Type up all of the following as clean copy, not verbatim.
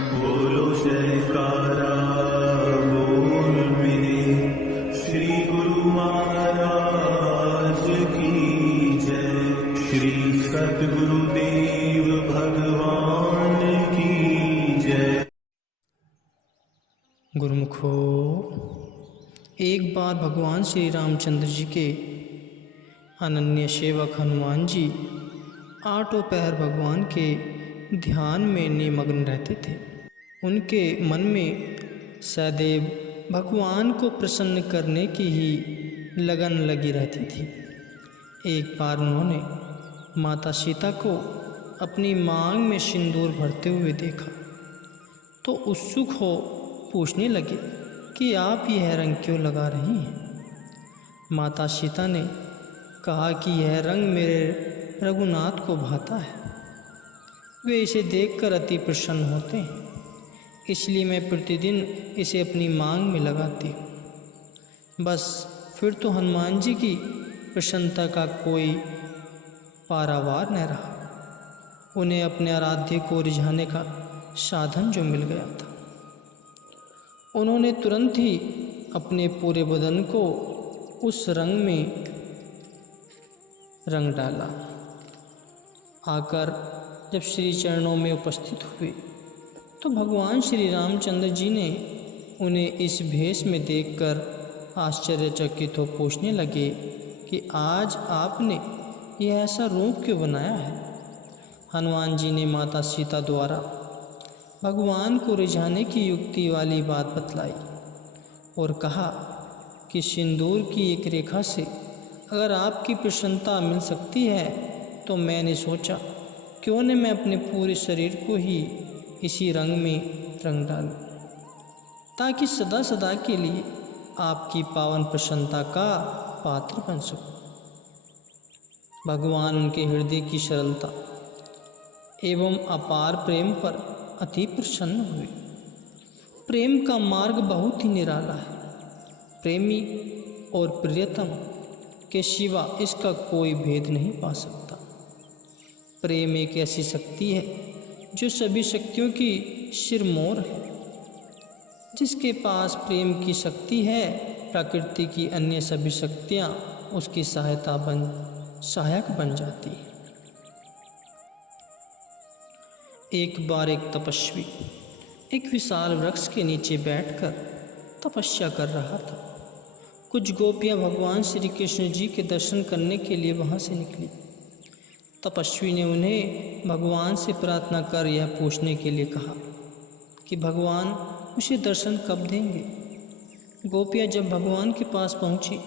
बोलो जयकारा बोल मेरे श्री गुरु महाराज की जय। श्री सद्गुरुदेव भगवान की जय। गुरुमुखो, एक बार भगवान श्री रामचंद्र जी के अनन्य सेवक हनुमान जी आठों पहर भगवान के ध्यान में निमग्न रहते थे। उनके मन में सदैव भगवान को प्रसन्न करने की ही लगन लगी रहती थी। एक बार उन्होंने माता सीता को अपनी मांग में सिंदूर भरते हुए देखा तो उत्सुक हो पूछने लगे कि आप यह रंग क्यों लगा रही हैं। माता सीता ने कहा कि यह रंग मेरे रघुनाथ को भाता है, वे इसे देखकर अति प्रसन्न होते हैं, इसलिए मैं प्रतिदिन इसे अपनी मांग में लगाती हूँ। बस फिर तो हनुमान जी की प्रसन्नता का कोई पारावार न रहा। उन्हें अपने आराध्य को रिझाने का साधन जो मिल गया था, उन्होंने तुरंत ही अपने पूरे बदन को उस रंग में रंग डाला। आकर जब श्री चरणों में उपस्थित हुए तो भगवान श्री रामचंद्र जी ने उन्हें इस भेष में देखकर आश्चर्यचकित हो पूछने लगे कि आज आपने यह ऐसा रूप क्यों बनाया है। हनुमान जी ने माता सीता द्वारा भगवान को रिझाने की युक्ति वाली बात बतलाई और कहा कि सिंदूर की एक रेखा से अगर आपकी प्रसन्नता मिल सकती है तो मैंने सोचा क्यों न मैं अपने पूरे शरीर को ही इसी रंग में रंग डालूं, ताकि सदा सदा के लिए आपकी पावन प्रसन्नता का पात्र बन सकूं। भगवान उनके हृदय की सरलता एवं अपार प्रेम पर अति प्रसन्न हुए। प्रेम का मार्ग बहुत ही निराला है। प्रेमी और प्रियतम के सिवा इसका कोई भेद नहीं पा सकता। प्रेम एक ऐसी शक्ति है जो सभी शक्तियों की सिरमौर है। जिसके पास प्रेम की शक्ति है, प्रकृति की अन्य सभी शक्तियाँ उसकी सहायक बन जाती है। एक बार एक तपस्वी एक विशाल वृक्ष के नीचे बैठकर तपस्या कर रहा था। कुछ गोपियाँ भगवान श्री कृष्ण जी के दर्शन करने के लिए वहाँ से निकली। तपस्वी ने उन्हें भगवान से प्रार्थना कर यह पूछने के लिए कहा कि भगवान उसे दर्शन कब देंगे। गोपियाँ जब भगवान के पास पहुँची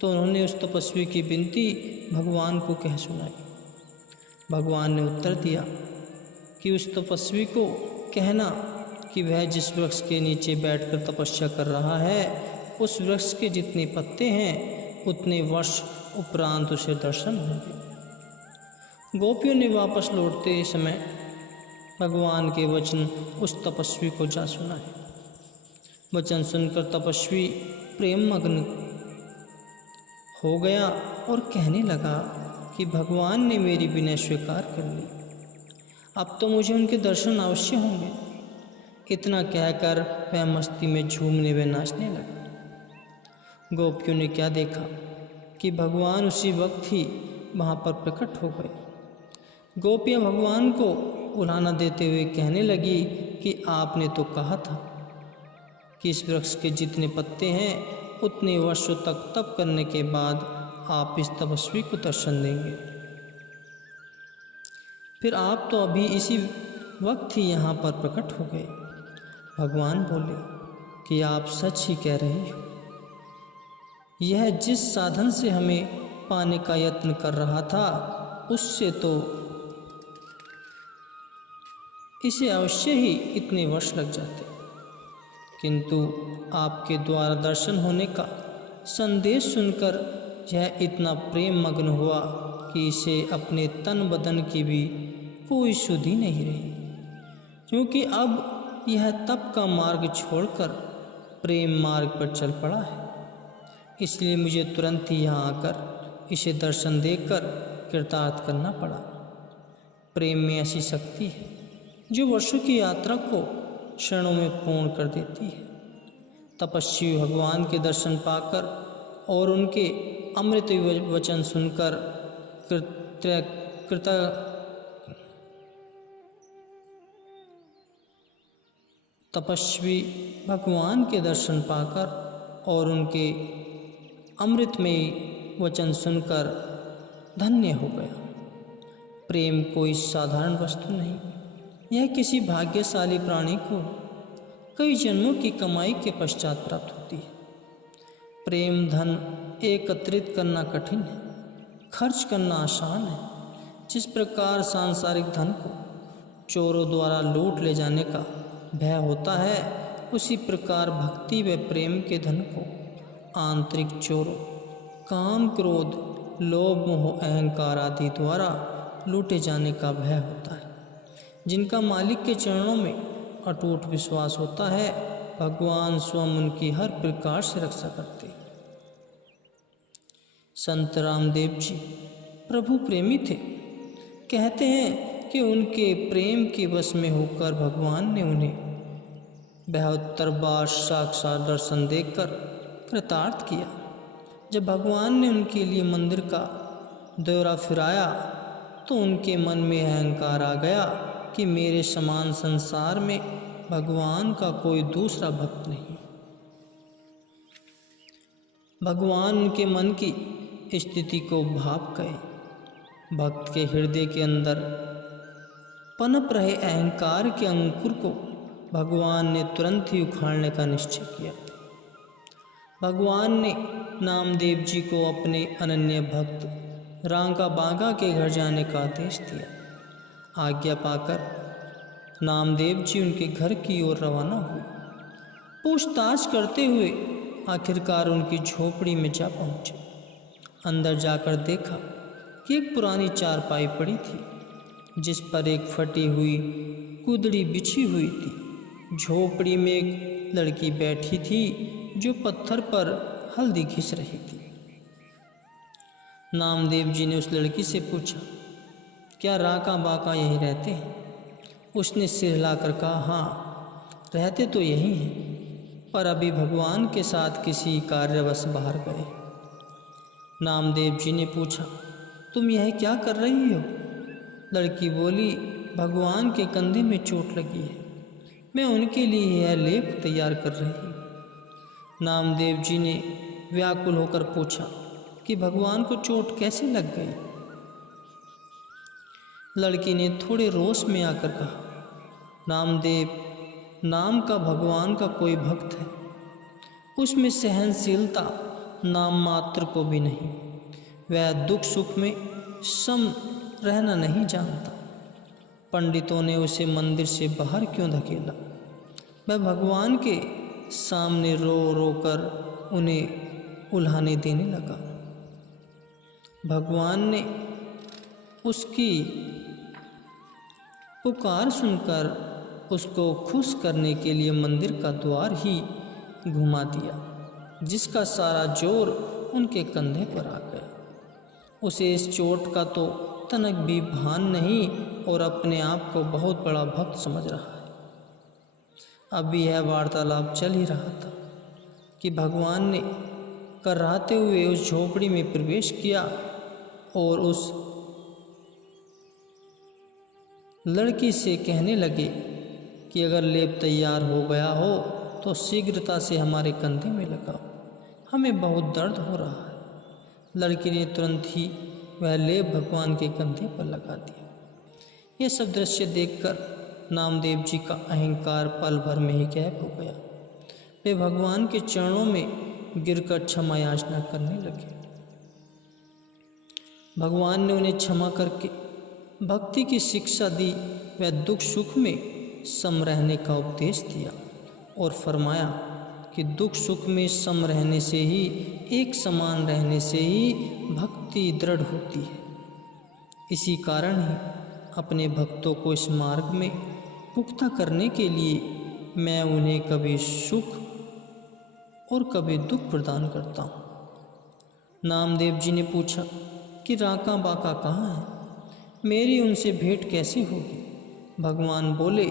तो उन्होंने उस तपस्वी की विनती भगवान को कह सुनाई। भगवान ने उत्तर दिया कि उस तपस्वी को कहना कि वह जिस वृक्ष के नीचे बैठकर तपस्या कर रहा है, उस वृक्ष के जितने पत्ते हैं उतने वर्ष उपरांत उसे दर्शन होंगे। गोपियों ने वापस लौटते समय भगवान के वचन उस तपस्वी को जा सुनाए। वचन सुनकर तपस्वी प्रेम मग्न हो गया और कहने लगा कि भगवान ने मेरी विनय स्वीकार कर ली, अब तो मुझे उनके दर्शन अवश्य होंगे। इतना कहकर वह मस्ती में झूमने व नाचने लगा। गोपियों ने क्या देखा कि भगवान उसी वक्त ही वहाँ पर प्रकट हो गए। गोपियाँ भगवान को उलाहना देते हुए कहने लगी कि आपने तो कहा था कि इस वृक्ष के जितने पत्ते हैं उतने वर्षों तक तप करने के बाद आप इस तपस्वी को दर्शन देंगे। फिर आप तो अभी इसी वक्त ही यहाँ पर प्रकट हो गए। भगवान बोले कि आप सच ही कह रही हो। यह जिस साधन से हमें पाने का यत्न कर रहा था उससे तो इसे अवश्य ही इतने वर्ष लग जाते, किंतु आपके द्वारा दर्शन होने का संदेश सुनकर यह इतना प्रेम मग्न हुआ कि इसे अपने तन बदन की भी कोई सुधि नहीं रही, क्योंकि अब यह तप का मार्ग छोड़कर प्रेम मार्ग पर चल पड़ा है। इसलिए मुझे तुरंत ही यहाँ आकर इसे दर्शन देकर कृतार्थ करना पड़ा। प्रेम में ऐसी शक्ति है जो वर्षों की यात्रा को क्षणों में पूर्ण कर देती है। तपस्वी भगवान के दर्शन पाकर और उनके अमृत वचन सुनकर तपस्वी भगवान के दर्शन पाकर और उनके अमृतमय वचन सुनकर धन्य हो गया। प्रेम कोई साधारण वस्तु नहीं, यह किसी भाग्यशाली प्राणी को कई जन्मों की कमाई के पश्चात प्राप्त होती है। प्रेम धन एकत्रित करना कठिन है, खर्च करना आसान है। जिस प्रकार सांसारिक धन को चोरों द्वारा लूट ले जाने का भय होता है, उसी प्रकार भक्ति व प्रेम के धन को आंतरिक चोरों काम, क्रोध, लोभ, मोह, अहंकार आदि द्वारा लूटे जाने का भय होता है। जिनका मालिक के चरणों में अटूट विश्वास होता है, भगवान स्वयं उनकी हर प्रकार से रक्षा करते हैं। संत रामदेव जी प्रभु प्रेमी थे। कहते हैं कि उनके प्रेम के वश में होकर भगवान ने उन्हें 72 बार साक्षात दर्शन देकर कृतार्थ किया। जब भगवान ने उनके लिए मंदिर का दौरा फिराया तो उनके मन में अहंकार आ गया कि मेरे समान संसार में भगवान का कोई दूसरा भक्त नहीं। भगवान उनके मन की स्थिति को भाप गए। भक्त के हृदय के अंदर पनप रहे अहंकार के अंकुर को भगवान ने तुरंत ही उखाड़ने का निश्चय किया। भगवान ने नामदेव जी को अपने अनन्य भक्त रांका बांका के घर जाने का आदेश दिया। आज्ञा पाकर नामदेव जी उनके घर की ओर रवाना हुए। पूछताछ करते हुए आखिरकार उनकी झोपड़ी में जा पहुँचे। अंदर जाकर देखा कि एक पुरानी चारपाई पड़ी थी, जिस पर एक फटी हुई कुदड़ी बिछी हुई थी। झोपड़ी में एक लड़की बैठी थी जो पत्थर पर हल्दी घिस रही थी। नामदेव जी ने उस लड़की से पूछा, क्या राका बाका यहीं रहते हैं? उसने सिर हिलाकर कहा, हाँ रहते तो यहीं हैं, पर अभी भगवान के साथ किसी कार्यवश बाहर गए। नामदेव जी ने पूछा, तुम यह क्या कर रही हो? लड़की बोली, भगवान के कंधे में चोट लगी है, मैं उनके लिए यह लेप तैयार कर रही हूँ। नामदेव जी ने व्याकुल होकर पूछा कि भगवान को चोट कैसे लग गई? लड़की ने थोड़े रोष में आकर कहा, नामदेव नाम का भगवान का कोई भक्त है, उसमें सहनशीलता नाम मात्र को भी नहीं। वह दुख सुख में सम रहना नहीं जानता। पंडितों ने उसे मंदिर से बाहर क्यों धकेला? वह भगवान के सामने रो रो कर उन्हें उल्हाने देने लगा। भगवान ने उसकी पुकार सुनकर उसको खुश करने के लिए मंदिर का द्वार ही घुमा दिया, जिसका सारा जोर उनके कंधे पर आ गया। उसे इस चोट का तो तनक भी भान नहीं और अपने आप को बहुत बड़ा भक्त समझ रहा है। अभी यह वार्तालाप चल ही रहा था कि भगवान ने कराहते हुए उस झोपड़ी में प्रवेश किया और उस लड़की से कहने लगे कि अगर लेप तैयार हो गया हो तो शीघ्रता से हमारे कंधे में लगाओ, हमें बहुत दर्द हो रहा है। लड़की ने तुरंत ही वह लेप भगवान के कंधे पर लगा दिया। यह सब दृश्य देखकर नामदेव जी का अहंकार पल भर में ही गायब हो गया। वे भगवान के चरणों में गिरकर क्षमा याचना करने लगे। भगवान ने उन्हें क्षमा करके भक्ति की शिक्षा दी, वह दुख सुख में सम रहने का उपदेश दिया और फरमाया कि दुख सुख में सम रहने से ही, एक समान रहने से ही भक्ति दृढ़ होती है। इसी कारण ही अपने भक्तों को इस मार्ग में पुख्ता करने के लिए मैं उन्हें कभी सुख और कभी दुख प्रदान करता हूँ। नामदेव जी ने पूछा कि राका बाका कहाँ है? मेरी उनसे भेंट कैसे होगी? भगवान बोले,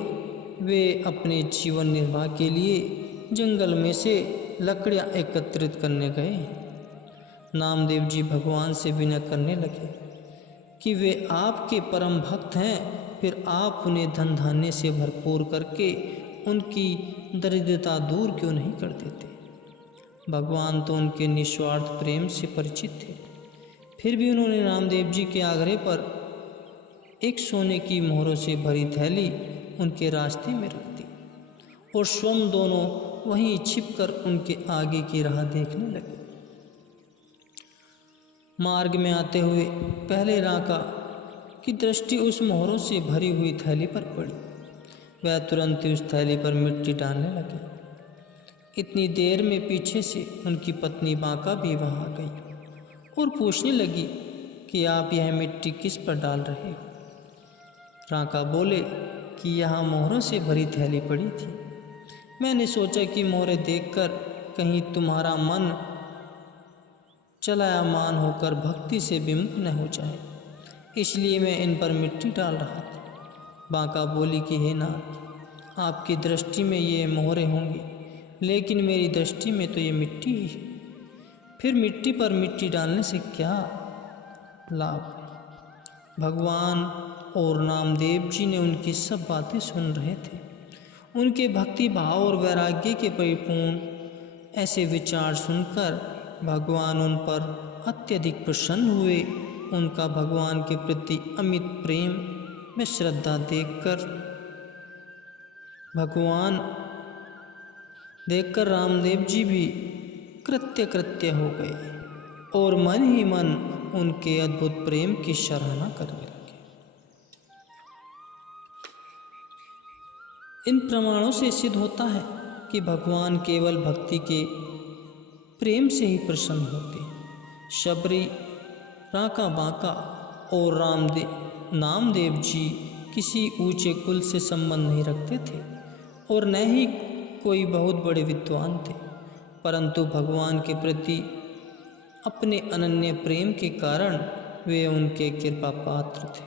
वे अपने जीवन निर्वाह के लिए जंगल में से लकड़ियाँ एकत्रित करने गए। नामदेव जी भगवान से विनय करने लगे कि वे आपके परम भक्त हैं, फिर आप उन्हें धन धान्य से भरपूर करके उनकी दरिद्रता दूर क्यों नहीं कर देते। भगवान तो उनके निस्वार्थ प्रेम से परिचित थे, फिर भी उन्होंने नामदेव जी के आग्रह पर एक सोने की मोहरों से भरी थैली उनके रास्ते में रख दी और स्वयं दोनों वहीं छिपकर उनके आगे की राह देखने लगे। मार्ग में आते हुए पहले राका की दृष्टि उस मोहरों से भरी हुई थैली पर पड़ी। वह तुरंत ही उस थैली पर मिट्टी डालने लगे। इतनी देर में पीछे से उनकी पत्नी बांका भी वहाँ आ गई और पूछने लगी कि आप यह मिट्टी किस पर डाल रहे हो। राका बोले कि यहाँ मोहरों से भरी थैली पड़ी थी। मैंने सोचा कि मोहरें देखकर कहीं तुम्हारा मन चलायमान होकर भक्ति से विमुख न हो जाए, इसलिए मैं इन पर मिट्टी डाल रहा था। बांका बोली कि हे नाथ, आपकी दृष्टि में ये मोहरें होंगी, लेकिन मेरी दृष्टि में तो ये मिट्टी ही है। फिर मिट्टी पर मिट्टी डालने से क्या लाभ। भगवान और नामदेव जी ने उनकी सब बातें सुन रहे थे। उनके भक्ति भाव और वैराग्य के परिपूर्ण ऐसे विचार सुनकर भगवान उन पर अत्यधिक प्रसन्न हुए। उनका भगवान के प्रति अमित प्रेम में श्रद्धा देखकर रामदेव जी भी कृत्य हो गए और मन ही मन उनके अद्भुत प्रेम की सराहना करने लगे। इन प्रमाणों से सिद्ध होता है कि भगवान केवल भक्ति के प्रेम से ही प्रसन्न होते। शबरी, राका बांका और नामदेव जी किसी ऊंचे कुल से संबंध नहीं रखते थे और न ही कोई बहुत बड़े विद्वान थे, परंतु भगवान के प्रति अपने अनन्य प्रेम के कारण वे उनके कृपा पात्र थे।